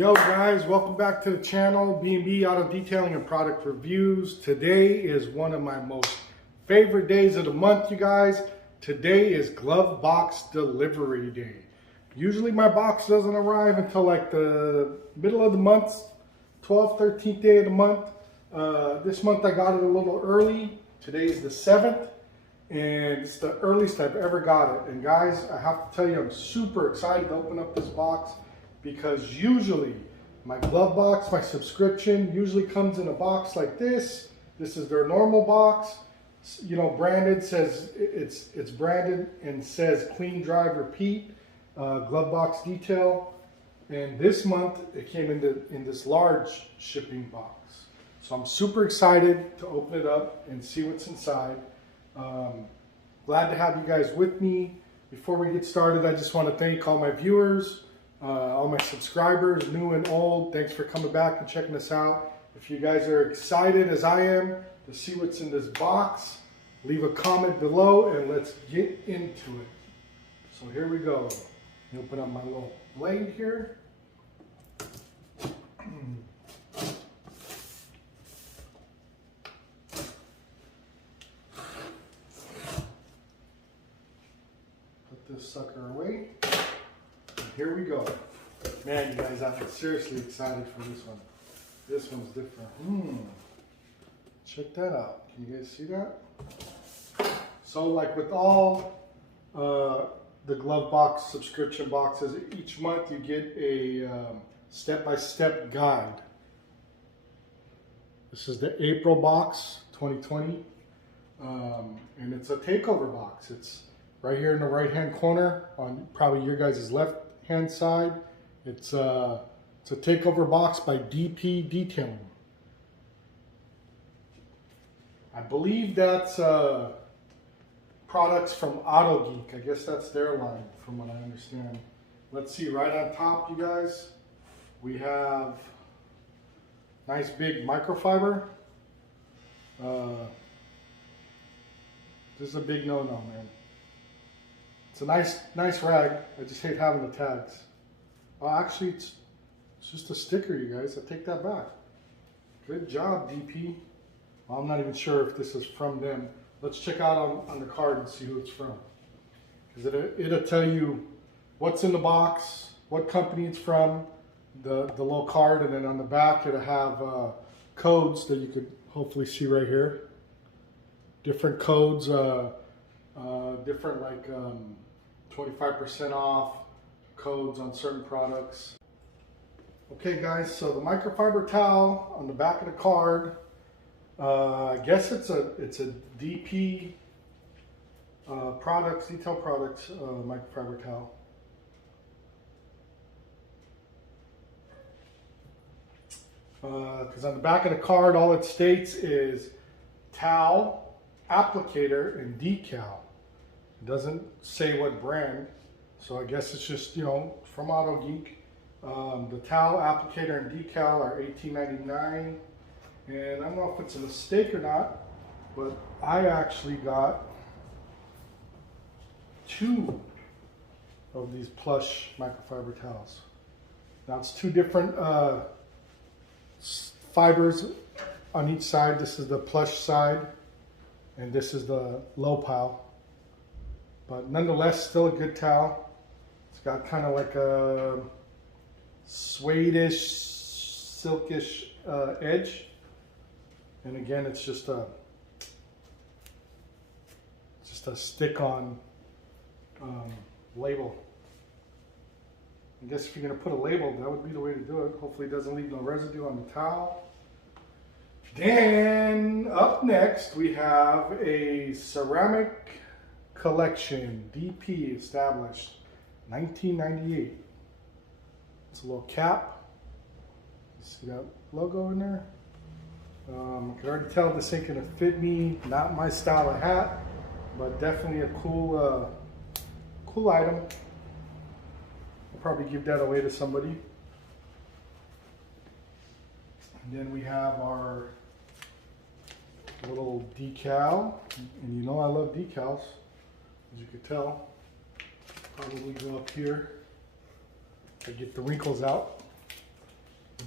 Yo guys, welcome back to the channel, B&B Auto Detailing and Product Reviews. Today is one of my most favorite days of the month, you guys. Today is glove box delivery day. Usually my box doesn't arrive until like the middle of the month, 12th, 13th day of the month. This month I got it a little early. Today is the 7th and it's the earliest I've ever got it. And guys, I have to tell you, I'm super excited to open up this box, because usually my glove box, my subscription, usually comes in a box like this. This is their normal box, you know, branded, says it's branded and says clean, dry, repeat, glove box detail. And this month it came in this large shipping box. So I'm super excited to open it up and see what's inside. Glad to have you guys with me. Before we get started, I just want to thank all my viewers, all my subscribers, new and old. Thanks for coming back and checking us out. If you guys are excited as I am to see what's in this box, leave a comment below and let's get into it. So here we go. Let me open up my little blade here. Put this sucker away. Here we go. Man, you guys, I'm seriously excited for this one. This one's different. Check that out. Can you guys see that? So like with all the glove box subscription boxes, each month you get a step-by-step guide. This is the April box 2020. And it's a takeover box. It's right here in the right-hand corner on probably your guys' left-hand side. It's a takeover box by DP Detailing. I believe that's products from Auto Geek. I guess that's their line, from what I understand. Let's see, right on top, you guys, we have nice big microfiber. This is a big no-no, man. It's a nice rag. I just hate having the tags. Actually, it's just a sticker, you guys. I take that back. Good job, DP. Well, I'm not even sure if this is from them. Let's check out on the card and see who it's from. Because it'll tell you what's in the box, what company it's from, the little card, and then on the back it'll have codes that you could hopefully see right here. Different codes, different like 25% off codes on certain products. Okay guys, so the microfiber towel on the back of the card, I guess it's a DP products, detail products microfiber towel. Because on the back of the card, all it states is towel, applicator, and decal. It doesn't say what brand. So I guess it's just, you know, from Auto Geek. The towel, applicator, and decal are $18.99. And I don't know if it's a mistake or not, but I actually got 2 of these Plush microfiber towels. Now it's 2 different fibers on each side. This is the Plush side, and this is the low pile. But nonetheless, still a good towel. It's got kind of like a suede-ish, silkish edge. And again, it's just a stick-on label. I guess if you're going to put a label, that would be the way to do it. Hopefully it doesn't leave no residue on the towel. Then, up next, we have a ceramic collection, DP, established 1998. It's a little cap. You see that logo in there? I can already tell this ain't gonna fit me. Not my style of hat, but definitely a cool, cool item. I'll probably give that away to somebody. And then we have our little decal, and you know I love decals. As you can tell, probably go up here to get the wrinkles out.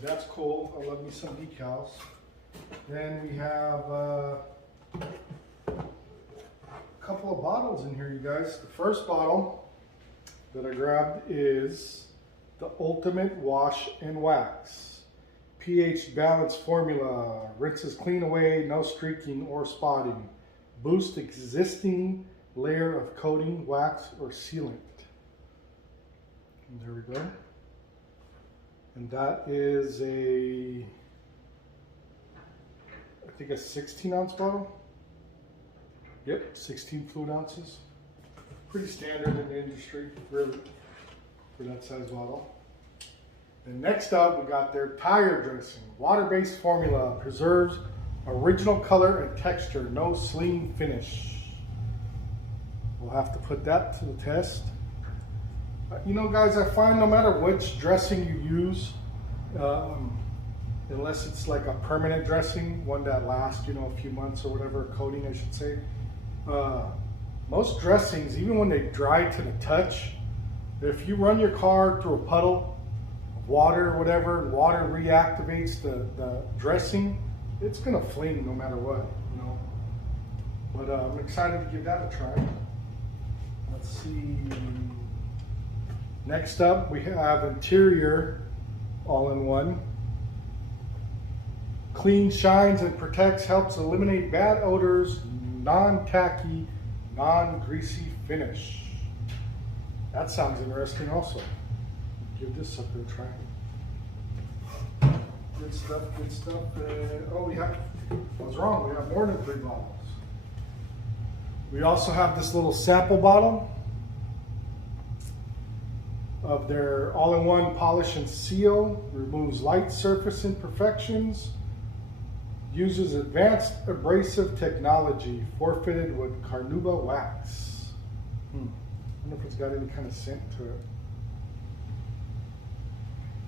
That's cool. I love me some decals. Then we have a couple of bottles in here, you guys. The first bottle that I grabbed is the Ultimate Wash and Wax. pH balance formula. Rinses clean away, no streaking or spotting. Boost existing layer of coating, wax, or sealant. And there we go. And that is I think a 16-ounce bottle. Yep, 16 fluid ounces. Pretty standard in the industry, really, for that size bottle. And next up, we got their tire dressing. Water-based formula, preserves original color and texture, no sling finish. We'll have to put that to the test. You know, guys, I find no matter which dressing you use, unless it's like a permanent dressing, one that lasts, you know, a few months or whatever, coating I should say, most dressings, even when they dry to the touch, if you run your car through a puddle of water or whatever, and water reactivates the dressing, it's gonna fling no matter what, you know. But I'm excited to give that a try. Let's see. Next up, we have interior all-in-one. Clean, shines, and protects, helps eliminate bad odors, non-tacky, non-greasy finish. That sounds interesting also. Give this up a try. Good stuff, good stuff. I was wrong, we have more than 3 bottles. We also have this little sample bottle of their all-in-one polish and seal, removes light surface imperfections, uses advanced abrasive technology, forfeited with carnauba wax. I wonder if it's got any kind of scent to it.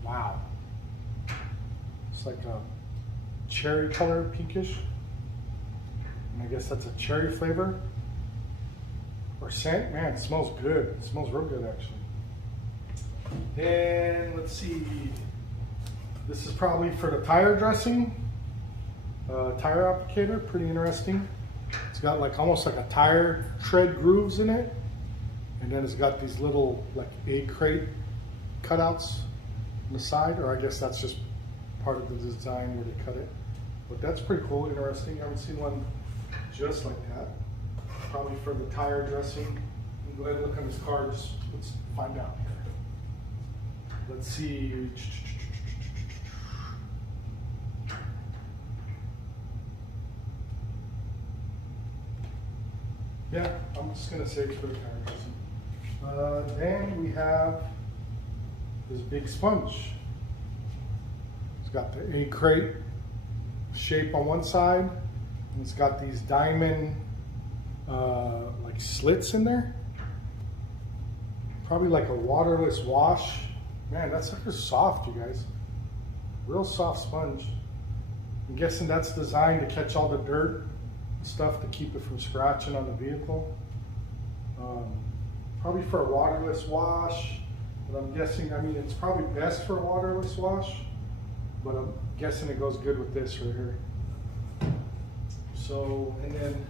Wow. It's like a cherry color, pinkish. And I guess that's a cherry flavor. Or scent, man, it smells good. It smells real good actually. Then let's see. This is probably for the tire dressing. Tire applicator, pretty interesting. It's got like almost like a tire tread grooves in it. And then it's got these little like egg crate cutouts on the side, or I guess that's just part of the design where they cut it. But that's pretty cool, interesting. I haven't seen one just like that. Probably for the tire dressing. Go ahead and look on this card, just let's find out here. Let's see. Yeah, I'm just gonna say it's for the tire dressing. Then we have this big sponge. It's got the egg crate shape on one side, and it's got these diamond like slits in there. Probably like a waterless wash. Man, that's super soft, you guys. Real soft sponge. I'm guessing that's designed to catch all the dirt and stuff to keep it from scratching on the vehicle. Probably for a waterless wash, but I'm guessing, I mean, it's probably best for a waterless wash, but I'm guessing it goes good with this right here. So, and then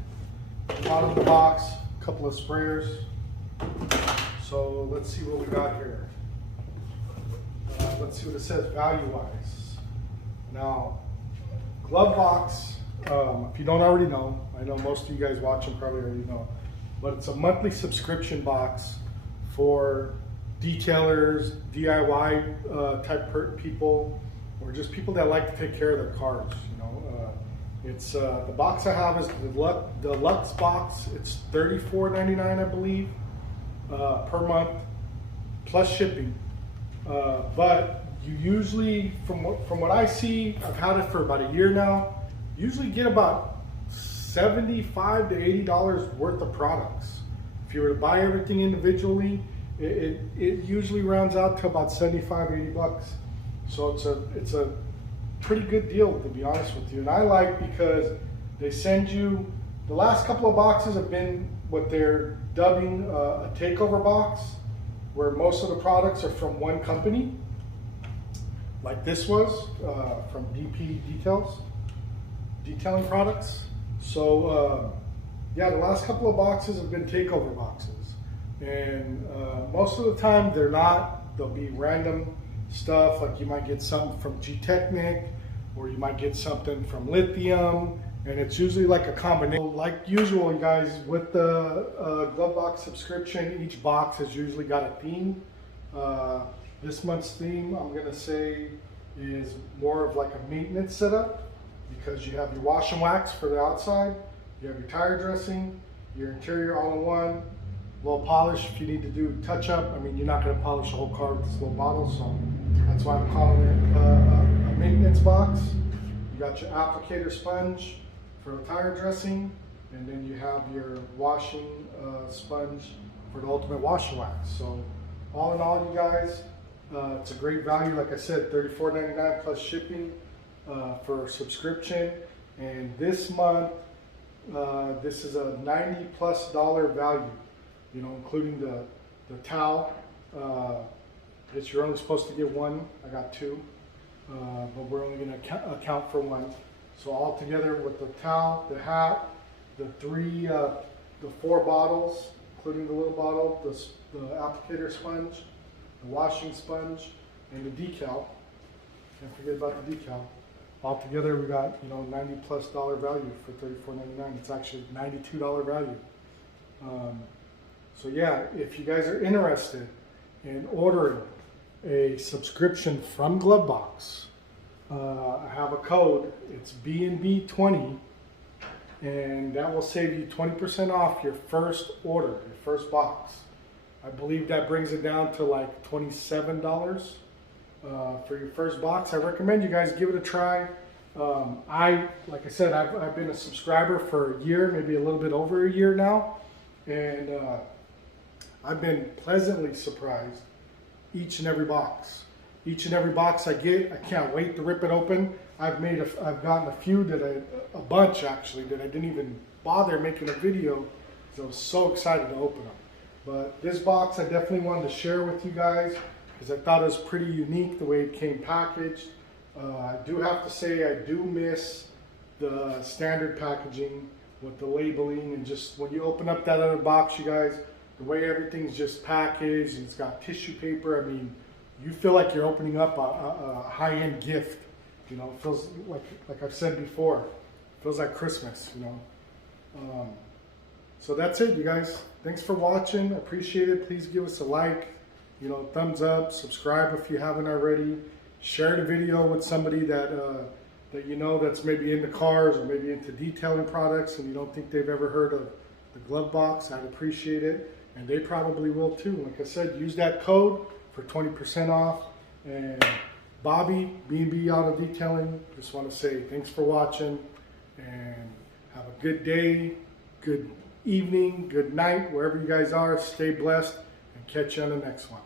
bottom of the box, a couple of sprayers. So let's see what we got here. Let's see what it says value-wise. Now, glove box, if you don't already know, I know most of you guys watching probably already know, but it's a monthly subscription box for detailers, DIY type people, or just people that like to take care of their cars. You know, it's the box I have is the deluxe box. It's $34.99, I believe, per month, plus shipping. But you usually, from what I see, I've had it for about a year now. Usually get about $75 to $80 worth of products. If you were to buy everything individually, it usually rounds out to about 75, 80 bucks. So it's a pretty good deal, to be honest with you. And I like because they send you, the last couple of boxes have been what they're dubbing a takeover box, where most of the products are from one company. like this was from DP Detailing Products. So yeah, the last couple of boxes have been takeover boxes, and most of the time they're not. They'll be random stuff, like you might get something from G-Technic, or you might get something from Lithium, and it's usually like a combination. Like usual, you guys, with the glove box subscription, each box has usually got a theme. This month's theme, I'm gonna say, is more of like a maintenance setup, because you have your wash and wax for the outside, you have your tire dressing, your interior all in one, little polish if you need to do touch up. I mean, you're not gonna polish the whole car with this little bottle, so that's why I'm calling it a maintenance box. You got your applicator sponge for the tire dressing, and then you have your washing sponge for the ultimate wash and wax. So all in all, you guys, it's a great value. Like I said, $34.99 plus shipping for subscription. And this month, this is a $90+ value, you know, including the towel. I guess you're only supposed to get one. I got two, but we're only going to account for one. So all together with the towel, the hat, the four bottles, including the little bottle, the applicator sponge, the washing sponge, and the decal. Can't forget about the decal. All together, we got, you know, $90+ value for $34.99. It's actually $92 value. So yeah, if you guys are interested in ordering a subscription from Glovebox, I have a code. It's BNB20, and that will save you 20% off your first order, your first box. I believe that brings it down to like $27 for your first box. I recommend you guys give it a try. Like I said, I've been a subscriber for a year, maybe a little bit over a year now, and I've been pleasantly surprised each and every box. Each and every box I get, I can't wait to rip it open. I've gotten a few a bunch actually, that I didn't even bother making a video because I was so excited to open them. But this box I definitely wanted to share with you guys because I thought it was pretty unique the way it came packaged. I do have to say I do miss the standard packaging with the labeling, and just when you open up that other box, you guys, the way everything's just packaged, and it's got tissue paper. I mean, you feel like you're opening up a high-end gift. You know, it feels like I've said before, it feels like Christmas, you know. So that's it, you guys. Thanks for watching. I appreciate it. Please give us a like, you know, thumbs up, subscribe if you haven't already. Share the video with somebody that you know that's maybe into cars or maybe into detailing products and you don't think they've ever heard of the glove box. I'd appreciate it, and they probably will too. Like I said, use that code for 20% off. And Bobby, B&B Auto Detailing, just want to say thanks for watching, and have a good day, good evening, good night, wherever you guys are. Stay blessed, and catch you on the next one.